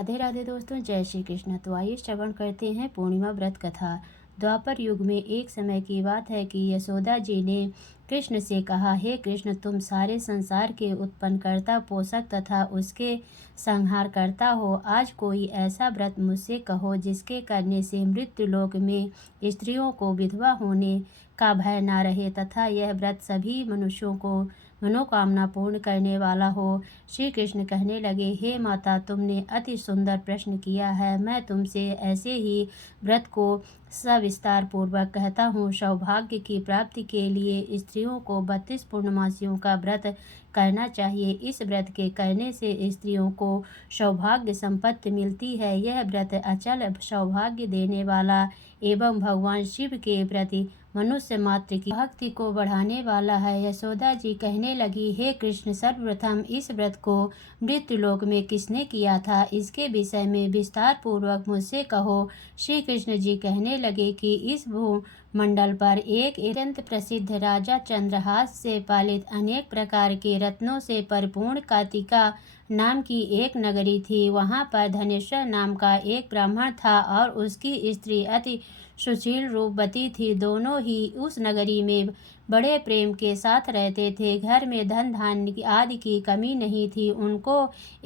राधे राधे दोस्तों, जय श्री कृष्ण। तो आइए श्रवण करते हैं पूर्णिमा व्रत कथा। द्वापर युग में एक समय की बात है कि यशोदा जी ने कृष्ण से कहा, हे कृष्ण, तुम सारे संसार के उत्पन्नकर्ता, पोषक तथा उसके संहार करता हो। आज कोई ऐसा व्रत मुझसे कहो जिसके करने से मृत्यु लोक में स्त्रियों को विधवा होने का भय न रहे तथा यह व्रत सभी मनुष्यों को मनोकामना पूर्ण करने वाला हो। श्री कृष्ण कहने लगे, हे माता, तुमने अति सुंदर प्रश्न किया है। मैं तुमसे ऐसे ही व्रत को सविस्तार पूर्वक कहता हूँ। सौभाग्य की प्राप्ति के लिए स्त्रियों को 32 पूर्णमासियों का व्रत करना चाहिए। इस व्रत के करने से स्त्रियों को सौभाग्य संपत्ति मिलती है। यह व्रत अचल सौभाग्य देने वाला एवं भगवान शिव के प्रति मनुष्य मात्र की भक्ति को बढ़ाने वाला है। यशोदा जी कहने लगी, हे कृष्ण, सर्वप्रथम इस व्रत को मृत्युलोक में किसने किया था, इसके विषय में विस्तार पूर्वक मुझसे कहो। श्री कृष्ण जी कहने लगे कि इस भूमंडल पर एक अत्यंत प्रसिद्ध राजा चंद्रहास से पालित अनेक प्रकार के रत्नों से परिपूर्ण कार्तिका नाम की एक नगरी थी। वहाँ पर धनेश्वर नाम का एक ब्राह्मण था और उसकी स्त्री अति सुशील रूपवती थी। दोनों ही उस नगरी में बड़े प्रेम के साथ रहते थे। घर में धन धान्य आदि की कमी नहीं थी। उनको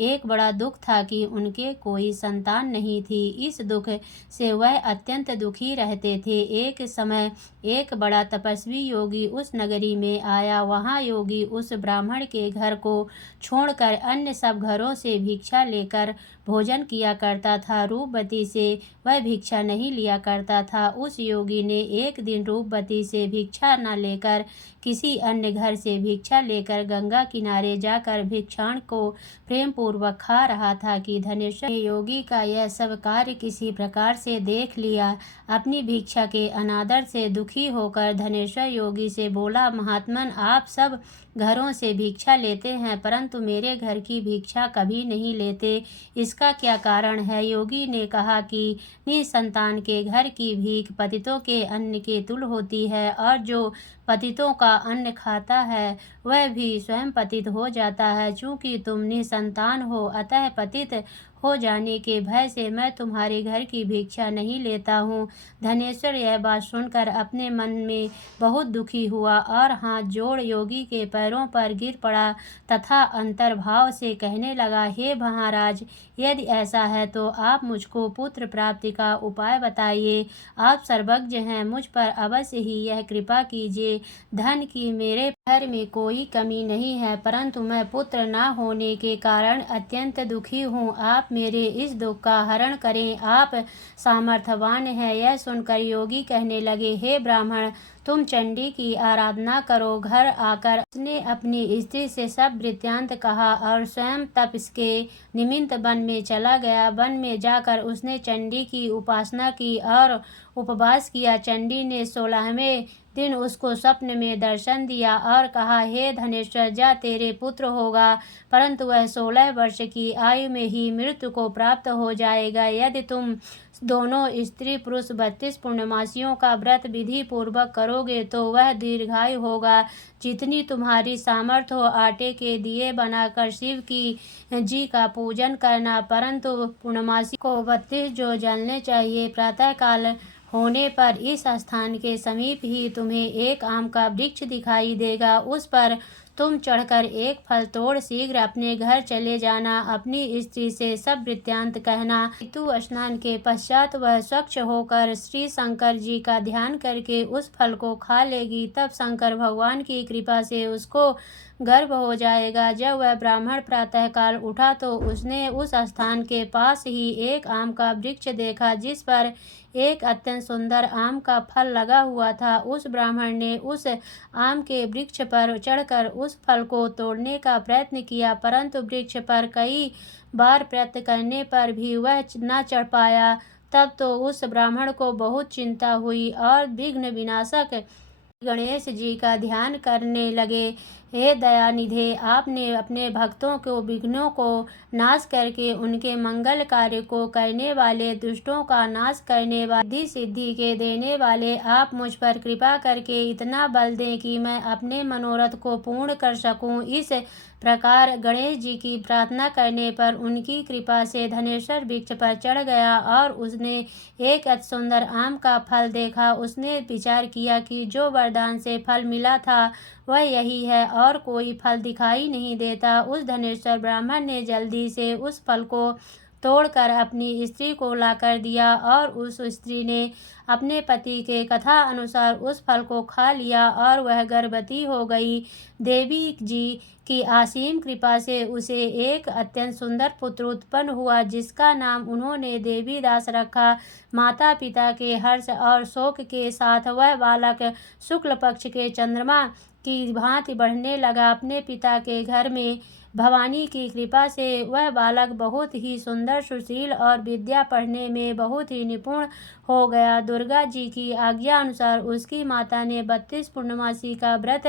एक बड़ा दुख था कि उनके कोई संतान नहीं थी। इस दुख से वह अत्यंत दुखी रहते थे। एक समय एक बड़ा तपस्वी योगी उस नगरी में आया। वहाँ योगी उस ब्राह्मण के घर को छोड़कर अन्य सब घरों से भिक्षा लेकर भोजन किया करता था। रूपवती से वह भिक्षा नहीं लिया करता था। उस योगी ने एक दिन रूपवती से भिक्षा न लेकर किसी अन्य घर से भिक्षा लेकर गंगा किनारे जाकर भिक्षाण को प्रेम पूर्वक खा रहा था कि धनेश्वर ने योगी का यह सब कार्य किसी प्रकार से देख लिया। अपनी भिक्षा के अनादर से दुखी होकर धनेश्वर योगी से बोला, महात्मन, आप सब घरों से भिक्षा लेते हैं परंतु मेरे घर की भिक्षा कभी नहीं लेते, इसका क्या कारण है। योगी ने कहा कि निसंतान के घर की भीख पतितों के अन्न के तुल होती है और जो पतितों का अन्न खाता है वह भी स्वयं पतित हो जाता है। चूंकि तुम निसंतान हो अतः पतित हो जाने के भय से मैं तुम्हारे घर की भिक्षा नहीं लेता हूँ। धनेश्वर यह बात सुनकर अपने मन में बहुत दुखी हुआ और हाथ जोड़ योगी के पैरों पर गिर पड़ा तथा अंतर्भाव से कहने लगा, हे महाराज, यदि ऐसा है तो आप मुझको पुत्र प्राप्ति का उपाय बताइए। आप सर्वज्ञ हैं, मुझ पर अवश्य ही यह कृपा कीजिए। धन की मेरे घर में कोई कमी नहीं है परंतु मैं पुत्र न होने के कारण अत्यंत दुखी हूँ। आप मेरे इस दुख का हरण करें, आप सामर्थ्यवान हैं। यह सुनकर योगी कहने लगे, हे ब्राह्मण, तुम चंडी की आराधना करो। घर आकर उसने अपनी स्त्री से सब वृत्तांत कहा और स्वयं तप के निमित्त वन में चला गया। वन में जाकर उसने चंडी की उपासना की और उपवास किया। चंडी ने 16वें दिन उसको स्वप्न में दर्शन दिया और कहा, हे धनेश्वर, जा तेरे पुत्र होगा परंतु वह 16 वर्ष की आयु में ही मृत्यु को प्राप्त हो जाएगा। यदि तुम दोनों स्त्री पुरुष 32 पूर्णमासियों का व्रत विधि पूर्वक करोगे तो वह दीर्घायु होगा। जितनी तुम्हारी सामर्थ्य हो आटे के दिए बनाकर शिव की जी का पूजन करना, परंतु पूर्णमासी को 32 जो जलने चाहिए। प्रातःकाल होने पर इस स्थान के समीप ही तुम्हें एक आम का वृक्ष दिखाई देगा। उस पर तुम चढ़कर एक फल तोड़ शीघ्र अपने घर चले जाना। अपनी स्त्री से सब वृत्तांत कहना। ऋतु स्नान के पश्चात वह स्वच्छ होकर श्री शंकर जी का ध्यान करके उस फल को खा लेगी। तब शंकर भगवान की कृपा से उसको गर्भ हो जाएगा। जब वह ब्राह्मण प्रातःकाल उठा तो उसने उस स्थान के पास ही एक आम का वृक्ष देखा जिस पर एक अत्यंत सुंदर आम का फल लगा हुआ था। उस ब्राह्मण ने उस आम के वृक्ष पर चढ़कर उस फल को तोड़ने का प्रयत्न किया परंतु वृक्ष पर कई बार प्रयत्न करने पर भी वह न चढ़ पाया। तब तो उस ब्राह्मण को बहुत चिंता हुई और विघ्न विनाशक गणेश जी का ध्यान करने लगे। हे दयानिधे, आपने अपने भक्तों को विघ्नों को नाश करके उनके मंगल कार्य को करने वाले, दुष्टों का नाश करने वाले, सिद्धि के देने वाले, आप मुझ पर कृपा करके इतना बल दें कि मैं अपने मनोरथ को पूर्ण कर सकूं। इस प्रकार गणेश जी की प्रार्थना करने पर उनकी कृपा से धनेश्वर वृक्ष पर चढ़ गया और उसने एक अति सुंदर आम का फल देखा। उसने विचार किया कि जो वरदान से फल मिला था वह यही है और कोई फल दिखाई नहीं देता। उस धनेश्वर ब्राह्मण ने जल्दी से उस फल को तोड़कर अपनी स्त्री को लाकर दिया और उस स्त्री ने अपने पति के कथा अनुसार उस फल को खा लिया और वह गर्भवती हो गई। देवी जी की असीम कृपा से उसे एक अत्यंत सुंदर पुत्र उत्पन्न हुआ, जिसका नाम उन्होंने देवीदास रखा। माता पिता के हर्ष और शोक के साथ वह बालक शुक्ल पक्ष के चंद्रमा की भांति बढ़ने लगा। अपने पिता के घर में भवानी की कृपा से वह बालक बहुत ही सुंदर, सुशील और विद्या पढ़ने में बहुत ही निपुण हो गया। दुर्गा जी की आज्ञा अनुसार उसकी माता ने 32 पूर्णमासी का व्रत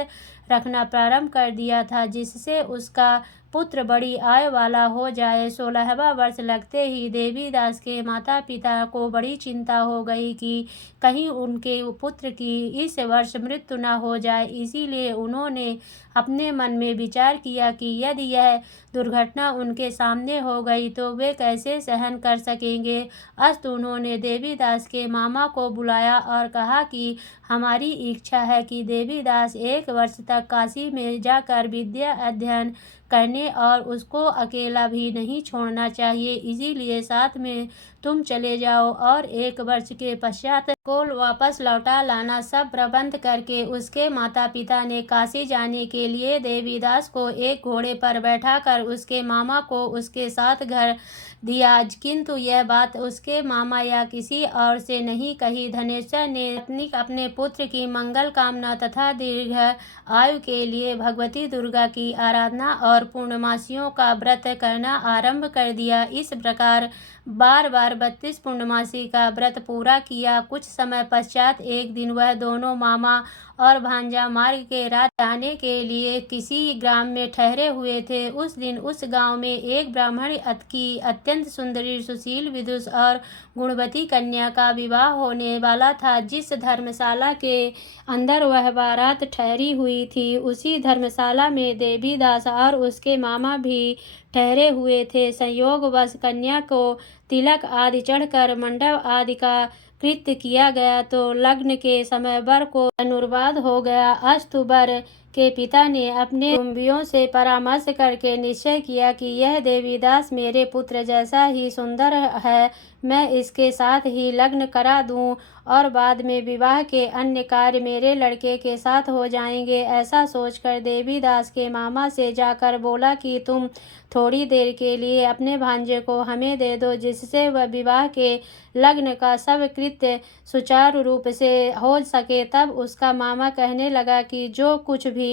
रखना प्रारंभ कर दिया था, जिससे उसका पुत्र बड़ी आयु वाला हो जाए। 16वां वर्ष लगते ही देवीदास के माता पिता को बड़ी चिंता हो गई कि कहीं उनके पुत्र की इस वर्ष मृत्यु न हो जाए। इसीलिए उन्होंने अपने मन में विचार किया कि यदि यह दुर्घटना उनके सामने हो गई तो वे कैसे सहन कर सकेंगे। अस्तु उन्होंने देवीदास के मामा को बुलाया और कहा कि हमारी इच्छा है कि देवीदास 1 वर्ष तक काशी में जाकर विद्या अध्ययन करने और उसको अकेला भी नहीं छोड़ना चाहिए। इसीलिए साथ में तुम चले जाओ और 1 वर्ष के पश्चात को वापस लौटा लाना। सब प्रबंध करके उसके माता पिता ने काशी जाने के लिए देवीदास को एक घोड़े पर बैठाकर उसके मामा को उसके साथ घर दिया, किंतु यह बात उसके मामा या किसी और से नहीं कही। धनेश्वर ने अपने पुत्र की मंगल कामना तथा दीर्घ आयु के लिए भगवती दुर्गा की आराधना और पूर्णमासियों का व्रत करना आरंभ कर दिया। इस प्रकार बार बार 32 पूर्णमासी का व्रत पूरा किया। कुछ समय पश्चात एक दिन वह दोनों मामा और भांजा मार्ग के रात जाने के लिए किसी ग्राम में ठहरे हुए थे। उस दिन उस गांव में एक ब्राह्मण की अत्यंत सुंदरी, सुशील, विदुष और गुणवती कन्या का विवाह होने वाला था। जिस धर्मशाला के अंदर वह बारात ठहरी हुई थी, उसी धर्मशाला में देवीदास और उसके मामा भी ठहरे हुए थे। संयोगवश कन्या को तिलक आदि चढ़कर मंडप आदि का कृत्य किया गया तो लग्न के समय वर को धनुर्वाद हो गया। अस्तु वर के पिता ने अपने कुटुंबियों से परामर्श करके निश्चय किया कि यह देवीदास मेरे पुत्र जैसा ही सुंदर है, मैं इसके साथ ही लग्न करा दूं और बाद में विवाह के अन्य कार्य मेरे लड़के के साथ हो जाएंगे। ऐसा सोचकर देवीदास के मामा से जाकर बोला कि तुम थोड़ी देर के लिए अपने भांजे को हमें दे दो, जिससे वह विवाह के लग्न का सब कृत्य सुचारू रूप से हो सके। तब उसका मामा कहने लगा कि जो कुछ भी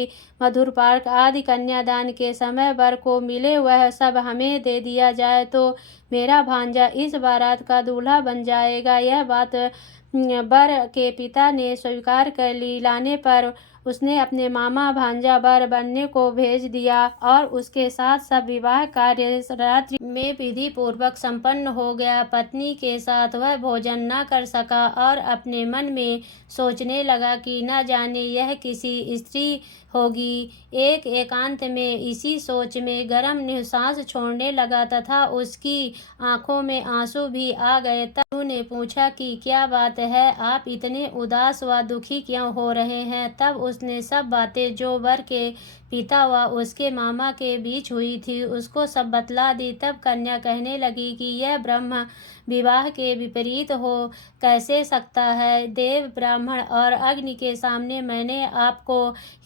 मधुर पार्क आदि कन्यादान के समय वर को मिले वह सब हमें दे दिया जाए तो मेरा भांजा इस बारात का दूल्हा बन जाएगा। यह बात वर के पिता ने स्वीकार कर ली। लाने पर उसने अपने मामा भांजा वर बनने को भेज दिया और उसके साथ सब विवाह कार्य रात्रि में विधि पूर्वक संपन्न हो गया। पत्नी के साथ वह भोजन न कर सका और अपने मन में सोचने लगा कि न जाने यह किसी स्त्री होगी। एक एकांत में इसी सोच में गरम निश्वास छोड़ने लगा तथा उसकी आंखों में आंसू भी आ गए। तब उन्होंने पूछा कि क्या बात है, आप इतने उदास व दुखी क्यों हो रहे हैं। तब उसने सब बातें जो वर के पिता व उसके मामा के बीच हुई थी उसको सब बतला दी। तब कन्या कहने लगी कि यह ब्रह्म विवाह के विपरीत हो कैसे सकता है। देव, ब्राह्मण और अग्नि के सामने मैंने आपको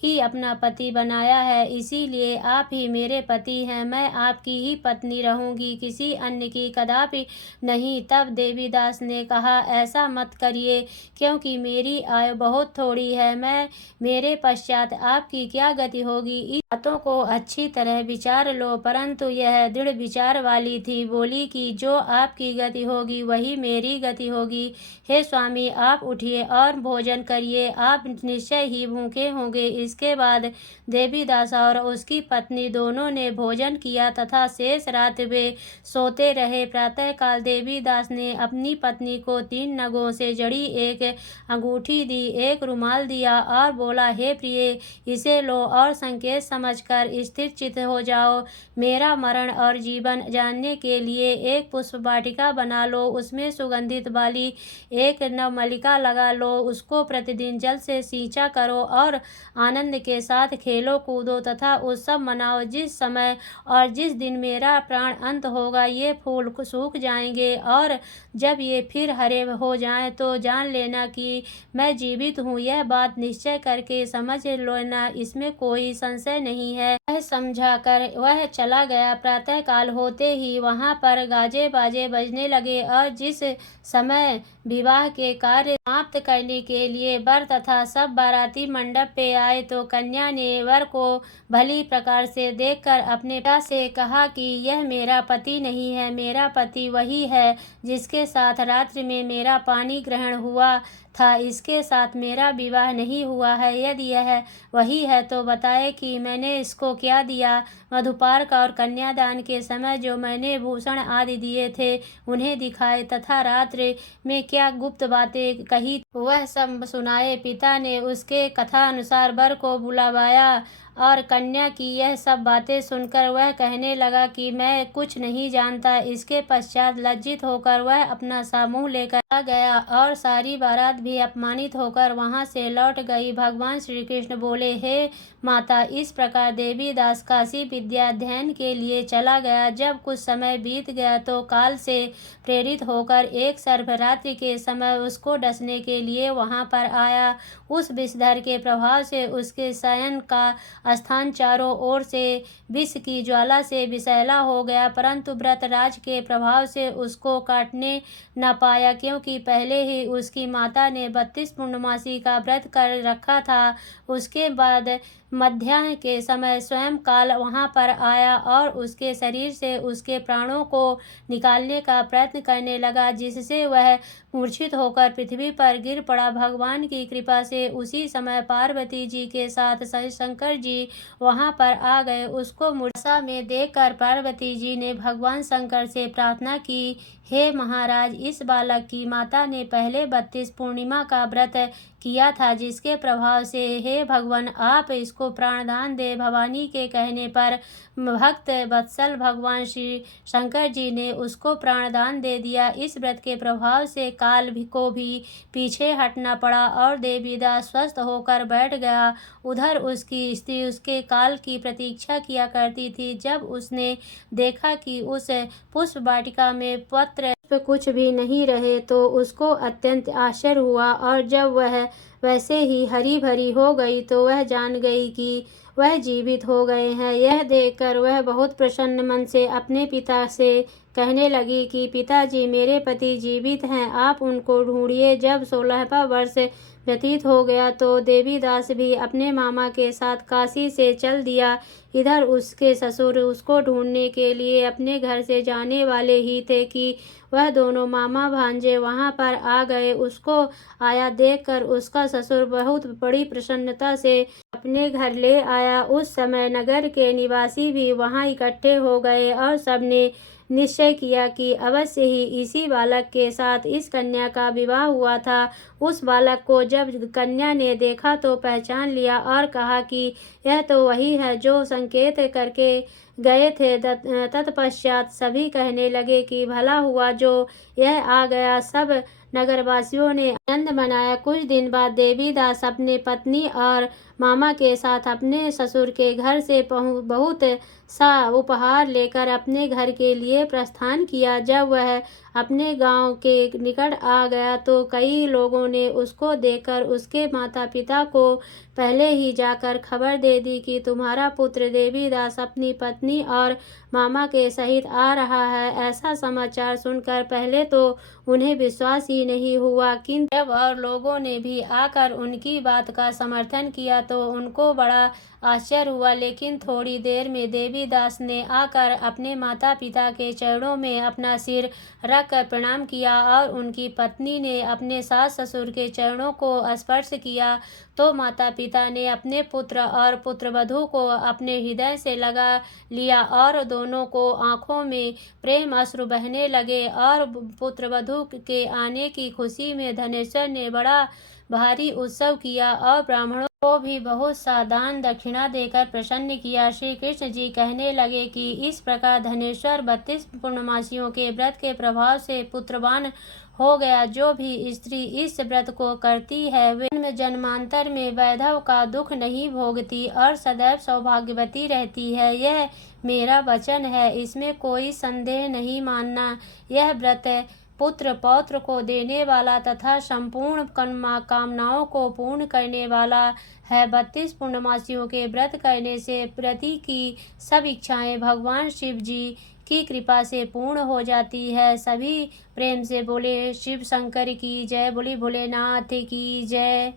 ही अपना पति बनाया है, इसीलिए आप ही मेरे पति हैं। मैं आपकी ही पत्नी रहूंगी, किसी अन्य की कदापि नहीं। तब देवीदास ने कहा, ऐसा मत करिए, क्योंकि मेरी आयु बहुत थोड़ी है। मेरे पश्चात आपकी क्या गति होगी। इस बातों को अच्छी तरह विचार लो। परंतु यह दृढ़ विचार वाली थी। बोली कि जो आपकी गति होगी वही मेरी गति होगी। हे स्वामी, आप उठिए और भोजन करिए, आप निश्चय ही भूखे होंगे। इसके बाद देवीदास और उसकी पत्नी दोनों ने भोजन किया तथा शेष रात वे सोते रहे। प्रातःकाल देवीदास ने अपनी पत्नी को 3 नगों से जड़ी एक अंगूठी दी, एक रुमाल दिया और बोला, हे प्रिय, इसे लो और संकेत समझकर स्थिर चित्त हो जाओ। मेरा मरण और जीवन जानने के लिए एक पुष्प वाटिका बना लो, उसमें सुगंधित वाली एक नवमल्लिका लगा लो, उसको प्रतिदिन जल से सींचा करो और आनंद के साथ खेलो कूदो तथा उत्सव मनाओ। जिस समय और जिस दिन मेरा प्राण अंत होगा ये फूल सूख जाएंगे और जब ये फिर हरे हो जाएं तो जान लेना कि मैं जीवित हूँ। यह बात निश्चय करके समझ लेना, इसमें कोई संशय नहीं है। वह समझा कर वह चला गया। प्रातःकाल होते ही वहाँ पर गाजे बाजे बजने लगे और जिस समय विवाह के कार्य समाप्त करने के लिए वर तथा सब बाराती मंडप पे आए तो कन्या ने वर को भली प्रकार से देखकर अपने पिता से कहा कि यह मेरा पति नहीं है, मेरा पति वही है जिसके साथ रात्रि में मेरा पानी ग्रहण हुआ था, इसके साथ मेरा विवाह नहीं हुआ है। यदि यह वही है तो बताए कि मैंने इसको क्या दिया। मधुपार्क और कन्यादान के समय जो मैंने भूषण आदि दिए थे उन्हें दिखाए तथा रात्रि में क्या गुप्त बातें कही वह सब सुनाए। पिता ने उसके कथा अनुसार वर को बुलवाया और कन्या की यह सब बातें सुनकर वह कहने लगा कि मैं कुछ नहीं जानता। इसके पश्चात लज्जित होकर वह अपना सा मुँह लेकर आ गया और सारी बारात भी अपमानित होकर वहां से लौट गई। भगवान श्री कृष्ण बोले, हे माता, इस प्रकार देवीदास काशी विद्या अध्ययन के लिए चला गया। जब कुछ समय बीत गया तो काल से प्रेरित होकर एक सर्परात्रि के समय उसको डसने के लिए वहां पर आया। उस विषधर के प्रभाव से उसके शयन का स्थान चारों ओर से विष की ज्वाला से विषैला हो गया, परंतु व्रतराज के प्रभाव से उसको काटने न पाया, क्योंकि पहले ही उसकी माता ने 32 पूर्णमासी का व्रत कर रखा था। उसके बाद मध्याह्न के समय स्वयं काल वहां पर आया और उसके शरीर से उसके प्राणों को निकालने का प्रयत्न करने लगा, जिससे वह मूर्छित होकर पृथ्वी पर गिर पड़ा। भगवान की कृपा से उसी समय पार्वती जी के साथ शंकर जी वहां पर आ गए। उसको मूर्छा में देखकर पार्वती जी ने भगवान शंकर से प्रार्थना की, हे महाराज, इस बालक की माता ने पहले 32 पूर्णिमा का व्रत किया था, जिसके प्रभाव से हे भगवान आप इसको प्राणदान दे। भवानी के कहने पर भक्त वत्सल भगवान श्री शंकर जी ने उसको प्राणदान दे दिया। इस व्रत के प्रभाव से काल को भी पीछे हटना पड़ा और देवीदास स्वस्थ होकर बैठ गया। उधर उसकी स्त्री उसके काल की प्रतीक्षा किया करती थी। जब उसने देखा कि उस पुष्प वाटिका में पत्र कुछ भी नहीं रहे तो उसको अत्यंत आश्चर्य हुआ और जब वह वैसे ही हरी भरी हो गई तो वह जान गई कि वह जीवित हो गए हैं। यह देखकर वह बहुत प्रसन्न मन से अपने पिता से कहने लगी कि पिताजी, मेरे पति जीवित हैं, आप उनको ढूंढिए। जब 16वां वर्ष व्यतीत हो गया तो देवीदास भी अपने मामा के साथ काशी से चल दिया। इधर उसके ससुर उसको ढूंढने के लिए अपने घर से जाने वाले ही थे कि वह दोनों मामा भांजे वहां पर आ गए। उसको आया देखकर उसका ससुर बहुत बड़ी प्रसन्नता से अपने घर ले आया। उस समय नगर के निवासी भी वहां इकट्ठे हो गए और सबने निश्चय किया कि अवश्य ही इसी बालक के साथ इस कन्या का विवाह हुआ था। उस बालक को जब कन्या ने देखा तो पहचान लिया और कहा कि यह तो वही है जो संकेत करके गए थे। तत्पश्चात सभी कहने लगे कि भला हुआ जो यह आ गया। सब नगरवासियों ने आनंद मनाया। कुछ दिन बाद देवीदास अपने पत्नी और मामा के साथ अपने ससुर के घर से बहुत सा उपहार लेकर अपने घर के लिए प्रस्थान किया। जब वह अपने गांव के निकट आ गया तो कई लोगों ने उसको देखकर उसके माता पिता को पहले ही जाकर खबर दे दी कि तुम्हारा पुत्र देवीदास अपनी पत्नी और मामा के सहित आ रहा है। ऐसा समाचार सुनकर पहले तो उन्हें विश्वास ही नहीं हुआ, किंतु जब और लोगों ने भी आकर उनकी बात का समर्थन किया तो उनको बड़ा आश्चर्य हुआ। लेकिन थोड़ी देर में देवीदास ने आकर अपने माता पिता के चरणों में अपना सिर रखकर प्रणाम किया और उनकी पत्नी ने अपने सास ससुर के चरणों को स्पर्श किया तो माता पिता ने अपने पुत्र और पुत्रवधू को अपने हृदय से लगा लिया और दोनों को आंखों में प्रेम अश्रु बहने लगे। और पुत्रवधू के आने की खुशी में धनेश्वर ने बड़ा भारी उत्सव किया और ब्राह्मणों को भी बहुत सा दान दक्षिणा देकर प्रसन्न किया। श्री कृष्ण जी कहने लगे कि इस प्रकार धनेश्वर 32 पूर्णमासियों के व्रत के प्रभाव से पुत्रवान हो गया। जो भी स्त्री इस व्रत को करती है वे जन्म जन्मांतर में वैधव का दुख नहीं भोगती और सदैव सौभाग्यवती रहती है। यह मेरा वचन है, इसमें कोई संदेह नहीं मानना। यह व्रत पुत्र पौत्र को देने वाला तथा संपूर्ण कामनाओं को पूर्ण करने वाला है। 32 पूर्णमासियों के व्रत करने से प्रति की सब इच्छाएं भगवान शिव जी की कृपा से पूर्ण हो जाती है। सभी प्रेम से बोले शिव शंकर की जय, बोली भोलेनाथ की जय।